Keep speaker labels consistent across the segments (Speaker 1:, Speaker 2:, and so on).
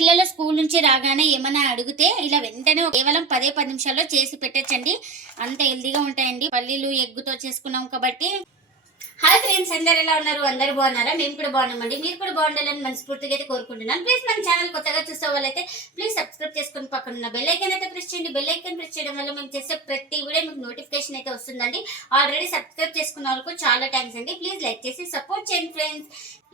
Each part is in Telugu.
Speaker 1: పిల్లలు స్కూల్ నుంచి రాగానే ఏమైనా అడిగితే ఇలా వెంటనే కేవలం పదే పది నిమిషాల్లో చేసి పెట్టచ్చండి. అంత హెల్దీగా ఉంటాయండి. పల్లీలు ఎగ్గుతో చేసుకున్నాం కాబట్టి హాయ్ ఫ్రెండ్స్ అందరు ఎలా ఉన్నారు? అందరు బాగున్నారా? మేము కూడా బాగున్నామండి. మీరు కూడా బాగుండాలని మనస్ఫూర్తిగా అయితే కోరుకుంటున్నాను. ప్లీజ్ మన ఛానల్ కొత్తగా చూసే వాళ్ళైతే ప్లీజ్ సబ్స్క్రైబ్ చేసుకుని పక్కన ఉన్న బెల్ ఐకన్ అయితే ప్రెస్ చేయండి. బెల్ ఐకన్ ప్రెస్ చేయడం వల్ల మేము చేసే ప్రతి వీడియో మీకు నోటిఫికేషన్ అయితే వస్తుందండి. ఆల్రెడీ సబ్స్క్రైబ్ చేసుకున్న వాళ్ళకు చాలా థ్యాంక్స్ అండి. ప్లీజ్ లైక్ చేసి సపోర్ట్ చేయండి ఫ్రెండ్స్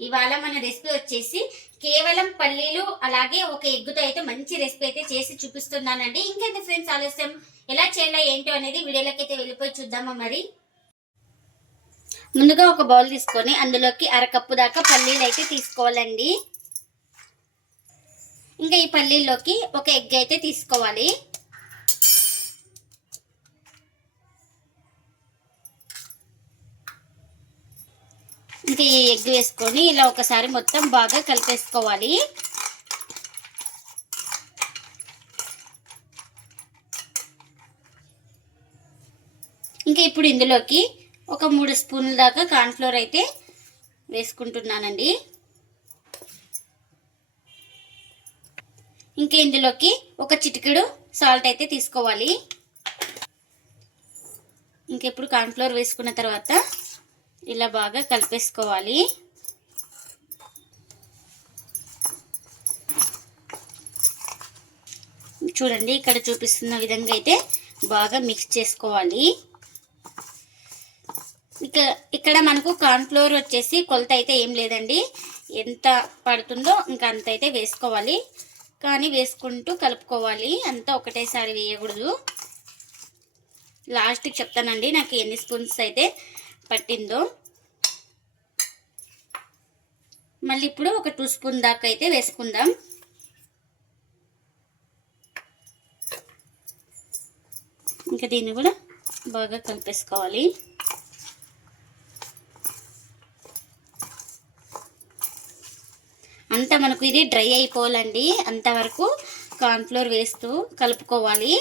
Speaker 1: ఇవాళ మన రెసిపీ వచ్చేసి కేవలం పల్లీలు అలాగే ఒక ఎగ్గుతో అయితే మంచి రెసిపీ అయితే చేసి చూపిస్తున్నానండి. ఇంకెంత ఫ్రెండ్స్ ఆలస్యం? ఎలా చేయాలో ఏంటో అనేది వీడియోలోకి అయితే వెళ్ళిపోయి చూద్దామా మరి? ముందుగా ఒక బౌల్ తీసుకొని అందులోకి అరకప్పు దాకా పల్లీలు అయితే తీసుకోవాలండి. ఇంకా ఈ పల్లీల్లోకి ఒక ఎగ్ అయితే తీసుకోవాలి. ఇంకా ఈ ఎగ్ వేసుకొని ఇలా ఒకసారి మొత్తం బాగా కలిపేసుకోవాలి. ఇంకా ఇప్పుడు ఇందులోకి ఒక మూడు స్పూన్ల దాకా కార్న్ఫ్లోర్ అయితే వేసుకుంటున్నానండి. ఇంకా ఇందులోకి ఒక చిటికెడు సాల్ట్ అయితే తీసుకోవాలి. ఇంకెప్పుడు కార్న్ఫ్లోర్ వేసుకున్న తర్వాత ఇలా బాగా కలిపేసుకోవాలి. చూడండి ఇక్కడ చూపిస్తున్న విధంగా అయితే బాగా మిక్స్ చేసుకోవాలి. ఇక ఇక్కడ మనకు కార్న్ఫ్లోర్ వచ్చేసి కొలత అయితే ఏం లేదండి. ఎంత పడుతుందో ఇంకా అంత అయితే వేసుకోవాలి. కానీ వేసుకుంటూ కలుపుకోవాలి. అంతా ఒకటేసారి వేయకూడదు. లాస్ట్కి చెప్తానండి నాకు ఎన్ని స్పూన్స్ అయితే పట్టిందో. మళ్ళీ ఇప్పుడు ఒక టూ స్పూన్ దాకా అయితే వేసుకుందాం. ఇంకా దీన్ని కూడా బాగా కలిపేసుకోవాలి. అంత మనకు ఇది డ్రై అయిపోవాలండి. అంతవరకు కార్న్ఫ్లోర్ వేస్తూ కలుపుకోవాలి.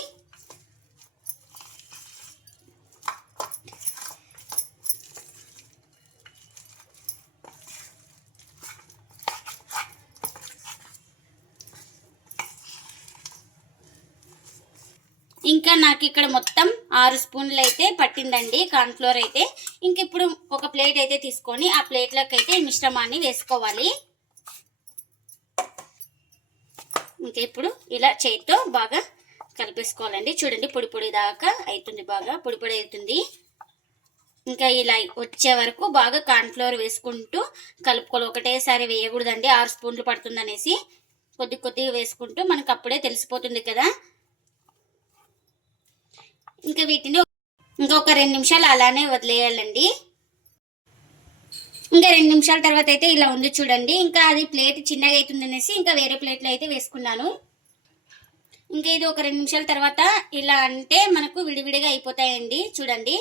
Speaker 1: ఇంకా నాకు ఇక్కడ మొత్తం ఆరు స్పూన్లు అయితే పట్టిందండి కార్న్ఫ్లోర్ అయితే. ఇంక ఇప్పుడు ఒక ప్లేట్ అయితే తీసుకొని ఆ ప్లేట్లోకి అయితే మిశ్రమాన్ని వేసుకోవాలి. ఇంకా ఇప్పుడు ఇలా చేతితో బాగా కలిపేసుకోవాలండి. చూడండి పొడి పొడి దాకా అవుతుంది బాగా పొడి పొడి అవుతుంది ఇంకా ఇలా వచ్చే వరకు బాగా కార్న్ఫ్లవర్ వేసుకుంటూ కలుపుకోవాలి. ఒకటేసారి వేయకూడదండి ఆరు స్పూన్లు పడుతుంది అనేసి కొద్ది కొద్దిగా వేసుకుంటూ మనకు అప్పుడే తెలిసిపోతుంది కదా. ఇంకా వీటిని ఇంకొక రెండు నిమిషాలు అలానే వదిలేయాలండి. ఇంకా రెండు నిమిషాల తర్వాత అయితే ఇలా ఉంది చూడండి. ఇంకా అది ప్లేట్ చిన్నగా అవుతుంది అనేసి ఇంకా వేరే ప్లేట్లో అయితే వేసుకున్నాను. ఇంకా ఇది ఒక రెండు నిమిషాల తర్వాత ఇలా అంటే మనకు విడివిడిగా అయిపోతాయండి. చూడండి.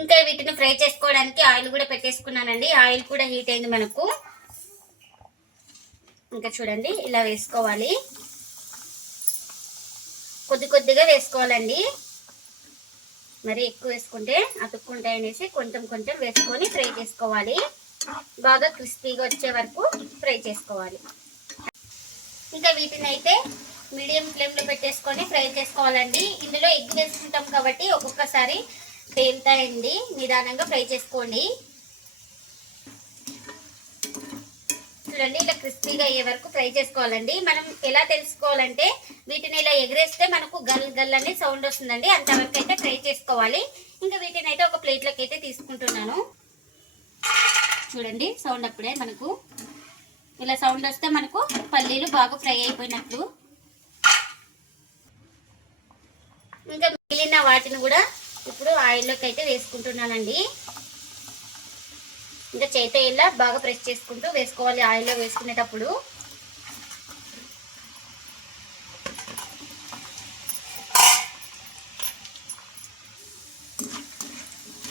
Speaker 1: ఇంకా వీటిని ఫ్రై చేసుకోవడానికి ఆయిల్ కూడా పెట్టేసుకున్నానండి. ఆయిల్ కూడా హీట్ అయింది మనకు. ఇంకా చూడండి ఇలా వేసుకోవాలి. కొద్ది కొద్దిగా వేసుకోవాలండి. మరి ఎక్కువ వేసుకుంటే అతుక్కుంటాయి అనేసి కొంచెం కొంచెం వేసుకొని ఫ్రై చేసుకోవాలి. బాగా క్రిస్పీగా వచ్చే వరకు ఫ్రై చేసుకోవాలి. ఇంకా వీటిని అయితే మీడియం ఫ్లేమ్లో పెట్టేసుకొని ఫ్రై చేసుకోవాలండి. ఇందులో ఎగ్ వేసుకుంటాం కాబట్టి ఒక్కొక్కసారి పేలుతాయండి నిదానంగా ఫ్రై చేసుకోండి. చూడండి ఇలా క్రిస్పీగా అయ్యే వరకు ఫ్రై చేసుకోవాలండి. మనం ఎలా తెలుసుకోవాలంటే వీటిని ఇలా ఎగరేస్తే మనకు గల్ గల్ అనే సౌండ్ వస్తుందండి. అంతవరకు అయితే ఫ్రై చేసుకోవాలి. ఇంకా వీటిని అయితే ఒక ప్లేట్లోకి అయితే తీసుకుంటున్నాను. చూడండి సౌండ్ అప్పుడే మనకు. ఇలా సౌండ్ వస్తే మనకు పల్లీలు బాగా ఫ్రై అయిపోయినట్లు. ఇంకా మిగిలిన వాటిని కూడా ఇప్పుడు ఆయిల్లోకి అయితే వేసుకుంటున్నానండి. ఇంకా చేతే ఇలా బాగా ప్రెస్ చేసుకుంటూ వేసుకోవాలి ఆయిల్లో వేసుకునేటప్పుడు.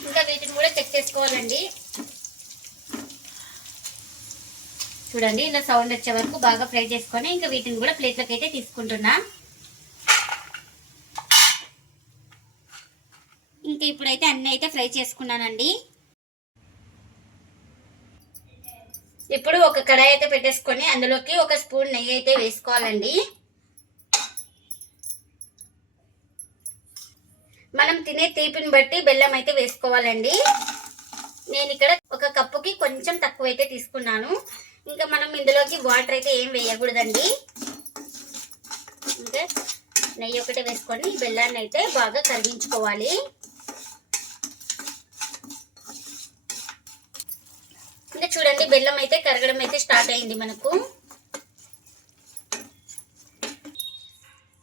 Speaker 1: ఇంకా వీటిని కూడా చెక్ చేసుకోవాలండి. చూడండి ఇలా సౌండ్ వచ్చే వరకు బాగా ఫ్రై చేసుకొని ఇంకా వీటిని కూడా ప్లేట్లోకి అయితే తీసుకుంటున్నా. ఇంకా ఇప్పుడైతే అన్నీ అయితే ఫ్రై చేసుకున్నానండి. ఇప్పుడు ఒక కడాయి అయితే పెట్టేసుకొని అందులోకి ఒక స్పూన్ నెయ్యి అయితే వేసుకోవాలండి. మనం తినే తీపిని బట్టి బెల్లం అయితే వేసుకోవాలండి. నేను ఇక్కడ ఒక కప్పుకి కొంచెం తక్కువ అయితే తీసుకున్నాను. ఇంకా మనం ఇందులోకి వాటర్ అయితే ఏం వేయకూడదండి. ఇంకా నెయ్యి ఒకటి వేసుకొని బెల్లాన్ని అయితే బాగా కరిగించుకోవాలి ఇంకా చూడండి బెల్లం అయితే కరగడం అయితే స్టార్ట్ అయింది మనకు.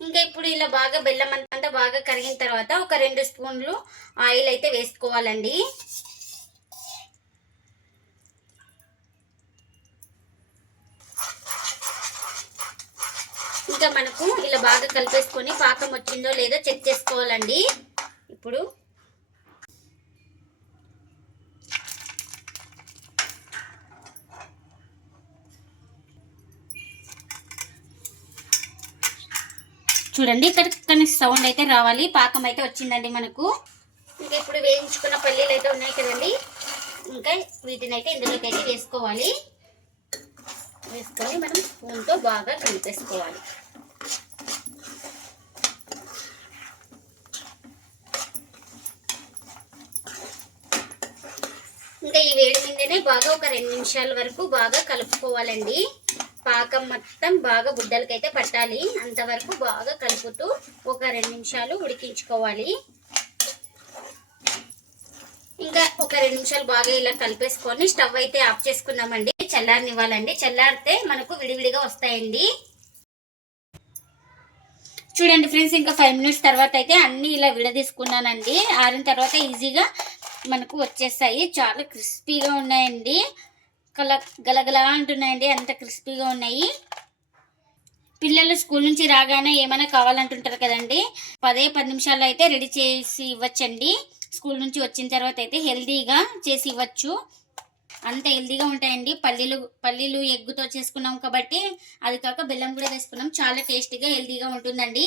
Speaker 1: ఇంకా ఇప్పుడు ఇలా బాగా బెల్లం అంతా బాగా కరిగిన తర్వాత ఒక రెండు స్పూన్లు ఆయిల్ అయితే వేసుకోవాలండి. ఇంకా మనకు ఇలా బాగా కలిపేసుకొని పాకం వచ్చిందో లేదో చెక్ చేసుకోవాలండి. ఇప్పుడు చూడండి ఇక్కడ కానీ సౌండ్ అయితే రావాలి. పాకం అయితే వచ్చిందండి మనకు. ఇంకా ఇప్పుడు వేయించుకున్న పల్లీలు అయితే ఉన్నాయి కదండి. ఇంకా వీటిని అయితే ఇందులోకి అయితే వేసుకోవాలి. వేసుకొని మనం స్పూన్తో బాగా కలిపేసుకోవాలి. ఇంకా ఈ వేడి మీదనే బాగా ఒక రెండు నిమిషాల వరకు బాగా కలుపుకోవాలండి. పాకం మొత్తం బాగా బుడ్డలకైతే పట్టాలి. అంతవరకు బాగా కలుపుతూ ఒక రెండు నిమిషాలు ఉడికించుకోవాలి. ఇంకా ఒక రెండు నిమిషాలు బాగా ఇలా కలిపేసుకొని స్టవ్ అయితే ఆఫ్ చేసుకుందామండి. చల్లారనివ్వాలండి. చల్లారితే మనకు విడివిడిగా వస్తాయండి. చూడండి ఫ్రెండ్స్ ఇంకా ఫైవ్ మినిట్స్ తర్వాత అయితే అన్ని ఇలా విడదీసుకున్నానండి. ఆరిన తర్వాత ఈజీగా మనకు వచ్చేస్తాయి చాలా క్రిస్పీగా ఉన్నాయండి. కల గలగలా అంటున్నాయండి. అంత క్రిస్పీగా ఉన్నాయి. పిల్లలు స్కూల్ నుంచి రాగానే ఏమైనా కావాలంటుంటారు కదండి. పదే పది నిమిషాల్లో అయితే రెడీ చేసి ఇవ్వచ్చండి. స్కూల్ నుంచి వచ్చిన తర్వాత అయితే హెల్దీగా చేసి ఇవ్వచ్చు. అంత హెల్దీగా ఉంటాయండి. పల్లీలు పల్లీలు ఎగ్గుతో చేసుకున్నాం కాబట్టి అది కాక బెల్లం కూడా వేసుకున్నాం. చాలా టేస్టీగా హెల్దీగా ఉంటుందండి.